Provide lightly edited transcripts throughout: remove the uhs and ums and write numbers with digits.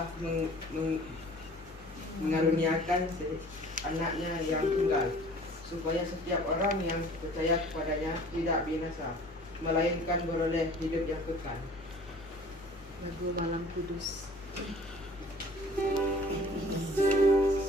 telah mengaruniakan anaknya yang tunggal, supaya setiap orang yang percaya kepadanya tidak binasa, melainkan beroleh hidup yang kekal. Lagu Malam Kudus. Tergelar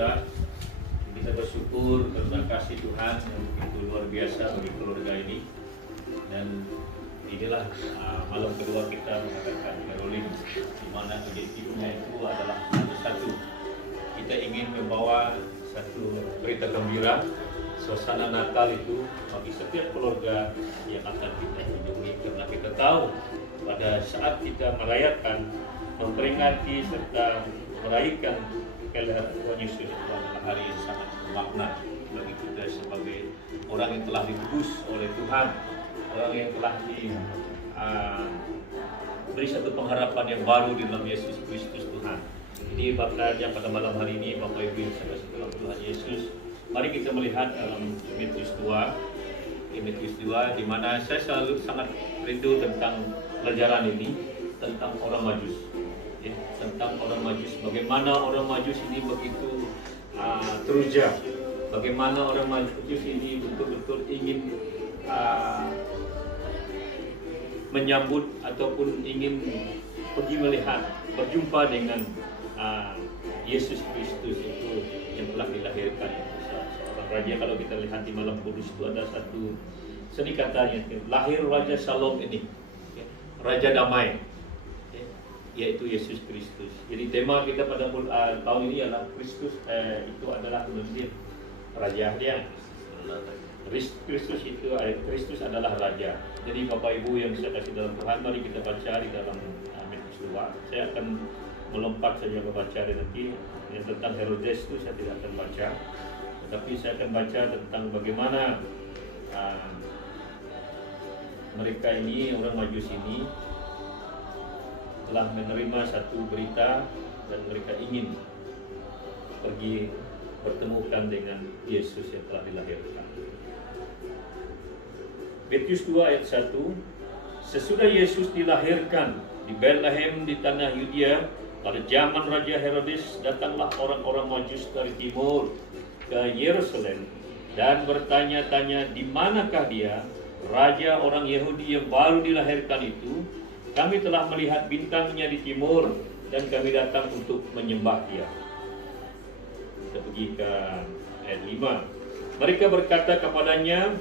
kita. Kita bersyukur karena kasih Tuhan yang begitu luar biasa bagi keluarga ini. Dan inilah malam kedua kita mengadakan caroling, di mana objektifnya itu adalah satu. Kita ingin membawa satu berita gembira, suasana Natal itu bagi setiap keluarga yang akan kita kunjungi, karena kita tahu pada saat kita merayakan, memperingati serta merayakan kelahiran Tuhan Yesus itu adalah hari yang sangat bermakna bagi kita sebagai orang yang telah ditebus oleh Tuhan, orang yang telah beri satu pengharapan yang baru di dalam Yesus Kristus Tuhan. Jadi makanya pada malam hari ini Bapak Ibu yang saya kasih dalam Tuhan Yesus, mari kita melihat dalam Matius 2, di mana saya selalu sangat rindu tentang pelajaran ini, tentang orang Majus. Ya, tentang orang Majus, bagaimana orang Majus ini begitu teruja, bagaimana orang Majus ini betul-betul ingin menyambut ataupun ingin pergi melihat, berjumpa dengan Yesus Kristus itu yang telah dilahirkan. Seorang raja, kalau kita lihat di malam kudus itu ada satu seni katanya, lahir Raja Shalom ini, Raja Damai, yaitu Yesus Kristus. Jadi tema kita pada tahun ini adalah Kristus itu adalah menjadi Raja dia. Kristus adalah Raja. Jadi Bapak Ibu yang saya kasih dalam Tuhan, mari kita baca di dalam Matius 2. Saya akan melompat saja membaca nanti yang tentang Herodes itu saya tidak akan baca, tetapi saya akan baca tentang bagaimana mereka ini, orang Majus ini telah menerima satu berita dan mereka ingin pergi bertemukan dengan Yesus yang telah dilahirkan. Matius 2 ayat 1. Sesudah Yesus dilahirkan di Bethlehem di tanah Yudea pada zaman Raja Herodes, datanglah orang-orang Majus dari timur ke Yerusalem dan bertanya-tanya, di manakah dia, Raja orang Yahudi yang baru dilahirkan itu? Kami telah melihat bintangnya di timur dan kami datang untuk menyembah dia. Kita pergi ke ayat 5. Mereka berkata kepadanya,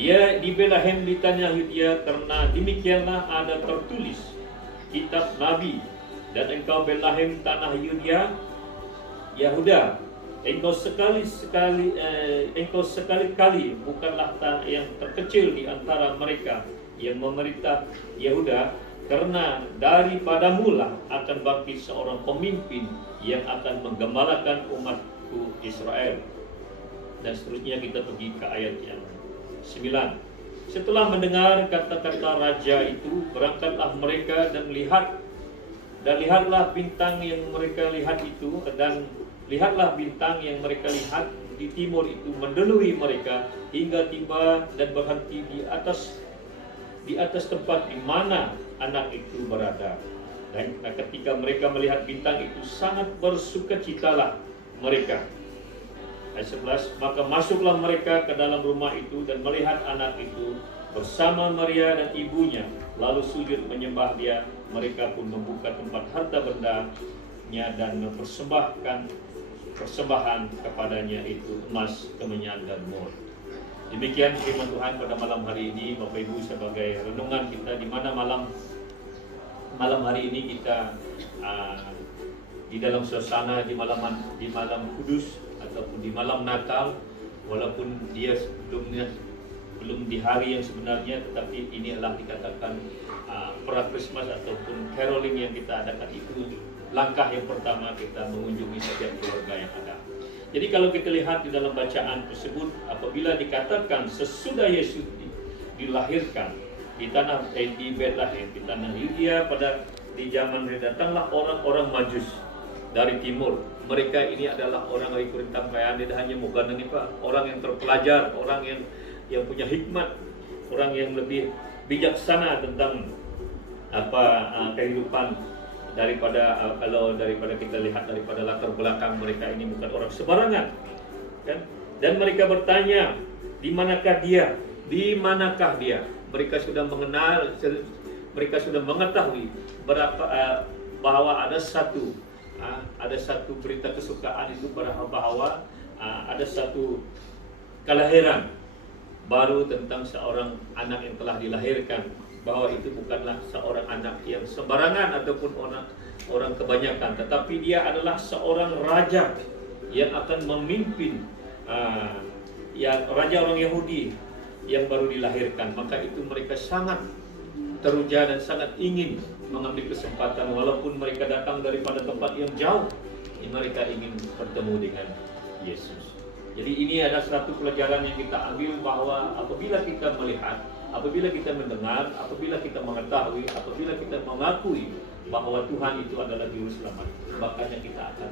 dia di Bethlehem di tanah Yudea, karena demikianlah ada tertulis kitab Nabi, dan engkau Bethlehem tanah Yudea, Yahuda, engkau sekali-kali bukanlah yang terkecil di antara mereka yang memerintah Yahuda, karena daripadamu lah akan bangkit seorang pemimpin yang akan menggembalakan umatku Israel. Dan seterusnya kita pergi ke ayat yang 9. Setelah mendengar kata-kata raja itu, berangkatlah mereka dan lihatlah bintang yang mereka lihat itu, dan lihatlah bintang yang mereka lihat di timur itu mendahului mereka hingga tiba dan berhenti di atas tempat di mana anak itu berada. Dan ketika mereka melihat bintang itu, sangat bersukacitalah mereka. Ayat 11, maka masuklah mereka ke dalam rumah itu dan melihat anak itu bersama Maria dan ibunya, lalu sujud menyembah dia. Mereka pun membuka tempat harta bendanya dan mempersembahkan persembahan kepadanya itu emas, kemenyan dan mur. Demikian firman Tuhan pada malam hari ini, Bapak Ibu, sebagai renungan kita, di mana malam hari ini kita di dalam suasana di malam kudus ataupun di malam Natal, walaupun dia belum di hari yang sebenarnya, tetapi ini adalah dikatakan pra Christmas ataupun caroling yang kita adakan itu langkah yang pertama kita mengunjungi setiap keluarga yang ada. Jadi kalau kita lihat di dalam bacaan tersebut, apabila dikatakan sesudah Yesus dilahirkan di Bethlehem, di tanah Yudea di zaman datanglah orang-orang Majus dari timur. Mereka ini adalah orang dari kurintang kayaan, tidak hanya bukan ini Pak, orang yang terpelajar, orang yang punya hikmat, orang yang lebih bijaksana tentang kehidupan daripada kita lihat daripada latar belakang mereka ini bukan orang sembarangan, kan? Dan mereka bertanya, di manakah dia? Di manakah dia? Mereka sudah mengenal, mereka sudah mengetahui bahwa ada satu ada satu berita kesukaan itu bahwa ada satu kelahiran baru tentang seorang anak yang telah dilahirkan, bahwa itu bukanlah seorang anak yang sembarangan ataupun orang kebanyakan, tetapi dia adalah seorang raja yang akan memimpin, raja orang Yahudi yang baru dilahirkan. Maka itu mereka sangat teruja dan sangat ingin mengambil kesempatan, walaupun mereka datang daripada tempat yang jauh, mereka ingin bertemu dengan Yesus. Jadi ini ada satu pelajaran yang kita ambil, bahwa apabila kita melihat, apabila kita mendengar, apabila kita mengetahui, apabila kita mengakui bahwa Tuhan itu adalah Juru Selamat, makanya kita akan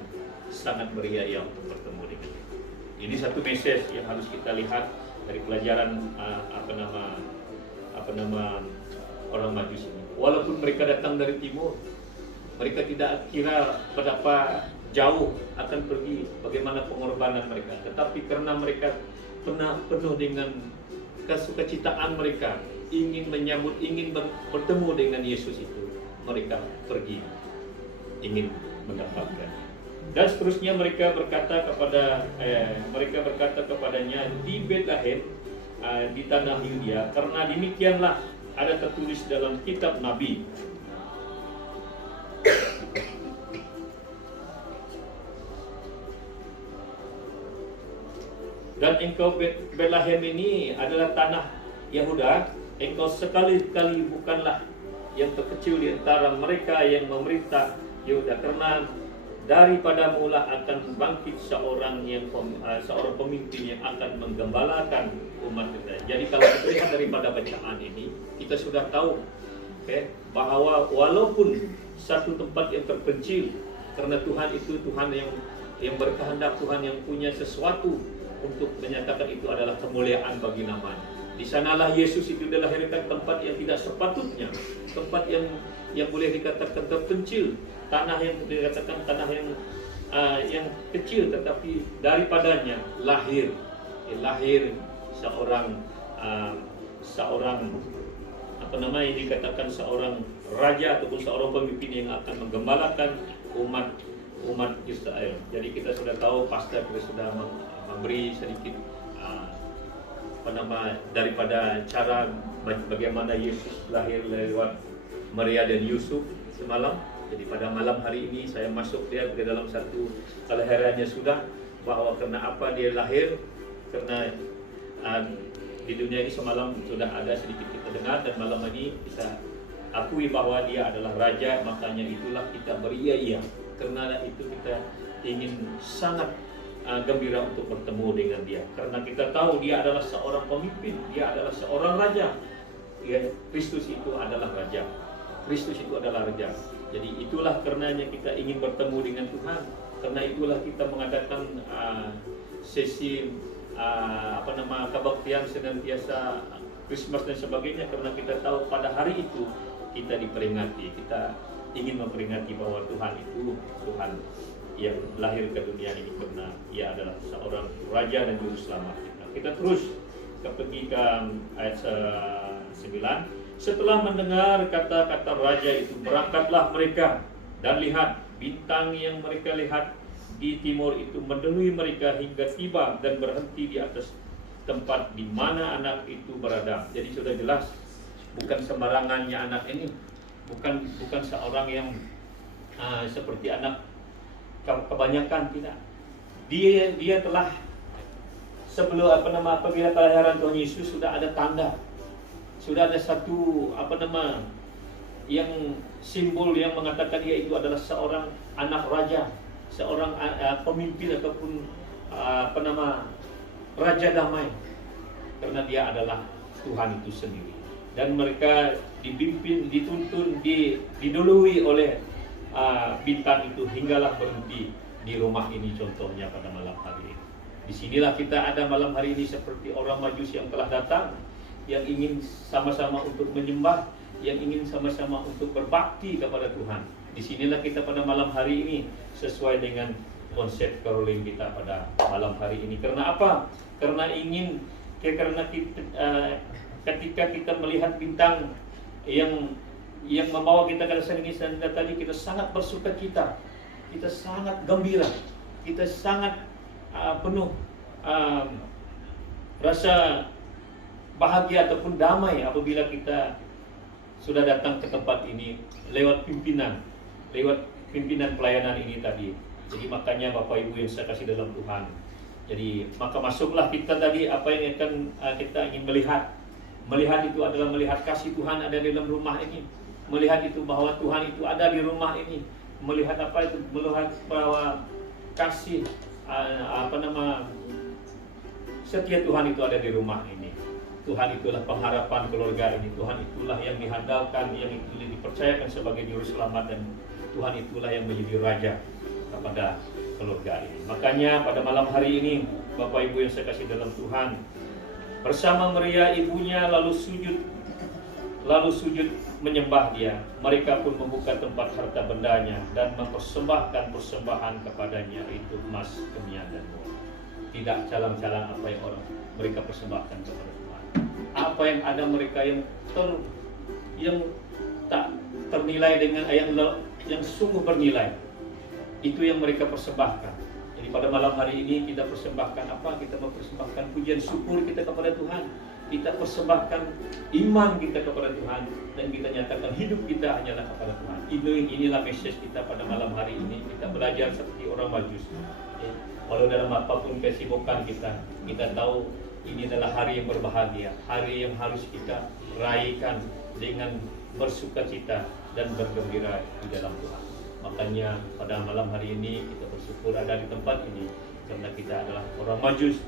sangat beria untuk bertemu dengan Dia. Ini satu message yang harus kita lihat dari pelajaran orang Majus ini. Walaupun mereka datang dari timur, mereka tidak kira berapa jauh akan pergi, bagaimana pengorbanan mereka, tetapi karena mereka penuh dengan kesukacitaan mereka, ingin menyambut, ingin bertemu dengan Yesus itu, mereka pergi, ingin mendapatkan. Dan seterusnya mereka berkata kepadanya di Betlehem, di tanah Yudea, karena demikianlah ada tertulis dalam kitab Nabi. Dan engkau Betlehem ini adalah tanah Yehuda, engkau sekali-kali bukanlah yang terkecil di antara mereka yang memerintah Yehuda, karena daripadamu lah akan bangkit seorang pemimpin yang akan menggembalakan umat kita. Jadi kalau kita lihat daripada bacaan ini, kita sudah tahu bahwa walaupun satu tempat yang terpencil, karena Tuhan itu Tuhan yang berkehendak, Tuhan yang punya sesuatu untuk menyatakan itu adalah kemuliaan bagi namanya. Di sanalah Yesus itu dilahirkan, tempat yang tidak sepatutnya, tempat yang boleh dikatakan terpencil, tanah yang dikatakan tanah yang kecil, tetapi daripadanya lahir seorang dikatakan seorang raja ataupun seorang pemimpin yang akan menggembalakan umat Israel. Jadi kita sudah tahu, pastor kita sudah memberi sedikit daripada cara bagaimana Yesus lahir lewat Maria dan Yusuf semalam. Jadi pada malam hari ini saya masuk dia ke dalam satu kelahirannya sudah, bahwa karena apa dia lahir, karena di dunia ini semalam sudah ada sedikit kita dengar, dan malam ini kita akui bahwa dia adalah raja. Makanya itulah kita beria-ia, karena itu kita ingin sangat gembira untuk bertemu dengan dia, karena kita tahu dia adalah seorang pemimpin, dia adalah seorang raja. Kristus itu adalah raja, Kristus itu adalah raja. Jadi itulah karenanya kita ingin bertemu dengan Tuhan, karena itulah kita mengadakan sesi kebaktian senantiasa Christmas dan sebagainya, karena kita tahu pada hari itu kita diperingati, kita ingin memperingati bahwa Tuhan itu Tuhan yang lahir ke dunia ini, karena Ia adalah seorang raja dan juru selamat kita. Kita terus pergi ke ayat 9. Setelah mendengar kata-kata raja itu, berangkatlah mereka, dan lihat, bintang yang mereka lihat di timur itu mendahului mereka hingga tiba dan berhenti di atas tempat di mana anak itu berada. Jadi sudah jelas, bukan sembarangannya anak ini, bukan seorang yang seperti anak kebanyakan, tidak. Dia telah sebelum apabila kelahiran Tuhan Yesus sudah ada tanda, sudah ada satu yang simbol yang mengatakan dia itu adalah seorang anak raja, seorang pemimpin ataupun raja damai, karena dia adalah Tuhan itu sendiri. Dan mereka dipimpin, dituntun, didului oleh bintang itu hinggalah berhenti di rumah ini, contohnya pada malam hari ini. Disinilah kita ada malam hari ini seperti orang Majus yang telah datang, yang ingin sama-sama untuk menyembah, yang ingin sama-sama untuk berbakti kepada Tuhan. Disinilah kita pada malam hari ini sesuai dengan konsep caroling kita pada malam hari ini. Karena apa? Karena ketika kita melihat bintang yang membawa kita ke sana ini, tadi kita sangat bersuka cita. kita sangat gembira, kita sangat penuh rasa bahagia ataupun damai apabila kita sudah datang ke tempat ini lewat pimpinan pelayanan ini tadi. Jadi makanya Bapak Ibu yang saya kasih dalam Tuhan, jadi maka masuklah kita tadi apa yang akan kita ingin melihat. Melihat itu adalah melihat kasih Tuhan ada di dalam rumah ini. Melihat itu bahwa Tuhan itu ada di rumah ini. Melihat apa itu? Melihat bahwa kasih setia Tuhan itu ada di rumah ini. Tuhan itulah pengharapan keluarga ini. Tuhan itulah yang dihandalkan, yang itu dipercayakan sebagai juru selamat, dan Tuhan itulah yang menjadi raja kepada keluarga ini. Makanya pada malam hari ini Bapak Ibu yang saya kasih dalam Tuhan, bersama Maria ibunya lalu sujud menyembah Dia. Mereka pun membuka tempat harta bendanya dan mempersembahkan persembahan kepadanya, itu emas, kemian dan murah. Tidak calang-calang apa yang mereka persembahkan kepada Tuhan. Apa yang ada mereka yang tak ternilai dengan yang sungguh bernilai, itu yang mereka persembahkan. Jadi pada malam hari ini kita persembahkan apa? Kita mempersembahkan pujian syukur kita kepada Tuhan. Kita persembahkan iman kita kepada Tuhan, dan kita nyatakan hidup kita hanyalah kepada Tuhan. Inilah message kita pada malam hari ini. Kita belajar seperti orang Majus. Walau dalam apapun kesibukan kita tahu ini adalah hari yang berbahagia, hari yang harus kita raihkan dengan bersukacita dan bergembira di dalam Tuhan. Makanya pada malam hari ini kita bersyukur ada di tempat ini, karena kita adalah orang Majus,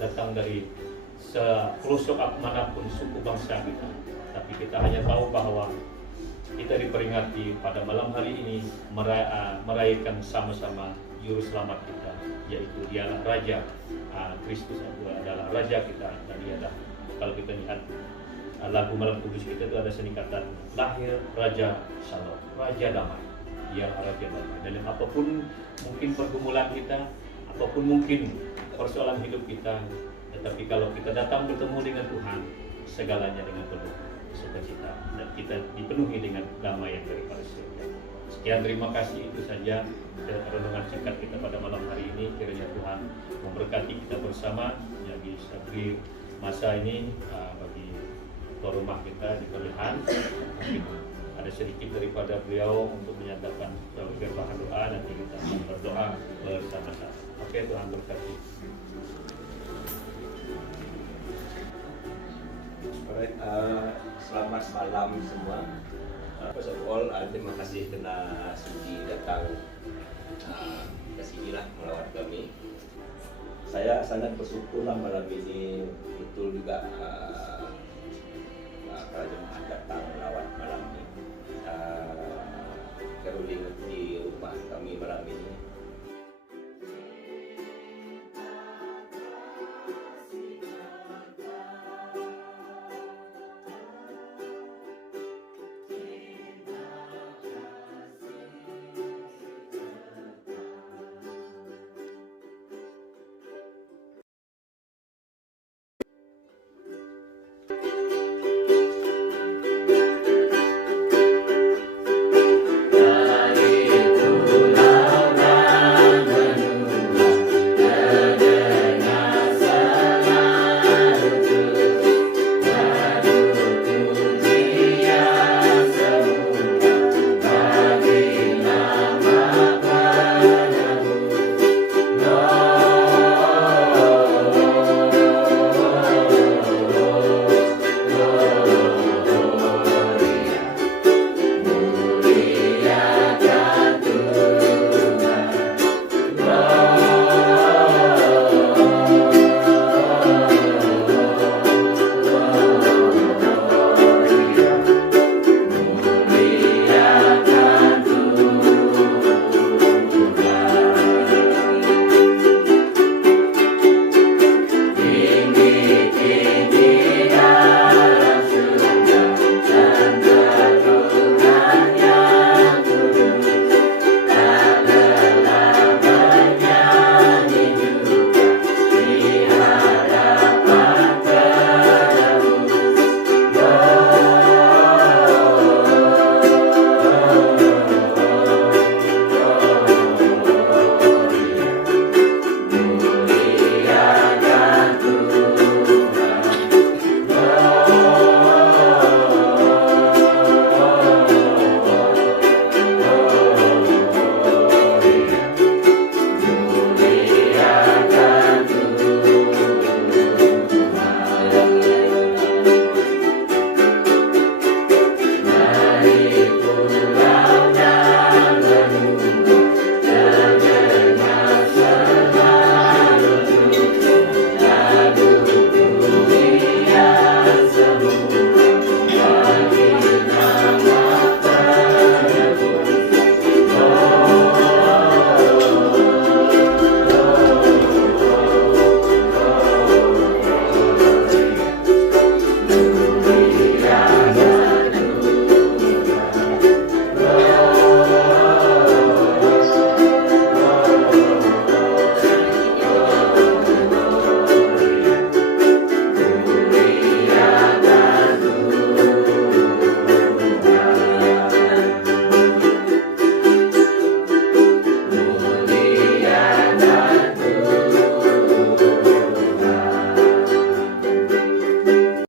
datang dari sepelosok manapun suku bangsa kita. Tapi kita hanya tahu bahwa kita diperingati pada malam hari ini merayakan sama-sama juru selamat kita, yaitu Dialah Raja. Kristus adalah Raja kita, dan Dia adalah, kalau kita lihat lagu Malam Kudus kita itu ada seningkatan lahir Raja Shalom, Raja Damai. Dialah Raja Damai. Dalam apapun mungkin pergumulan kita, apapun mungkin persoalan hidup kita, tetapi kalau kita datang bertemu dengan Tuhan, segalanya dengan penuh sukacita, dan kita dipenuhi dengan damai yang daripada surga. Sekian, terima kasih. Itu saja renungan singkat kita pada malam hari ini. Kiranya Tuhan memberkati kita bersama, yang bisa beri masa ini bagi tuan rumah kita di pernikahan. Mungkin ada sedikit daripada beliau untuk menyatakan firman doa, nanti kita berdoa bersama-sama. Oke, Tuhan berkati. Alright, selamat malam semua. First of all, terima kasih karena sudi datang ke sini lah melawat kami. Saya sangat bersyukur lah malam ini, betul juga para jemaat datang melawat malam ini. Caroling di rumah kami malam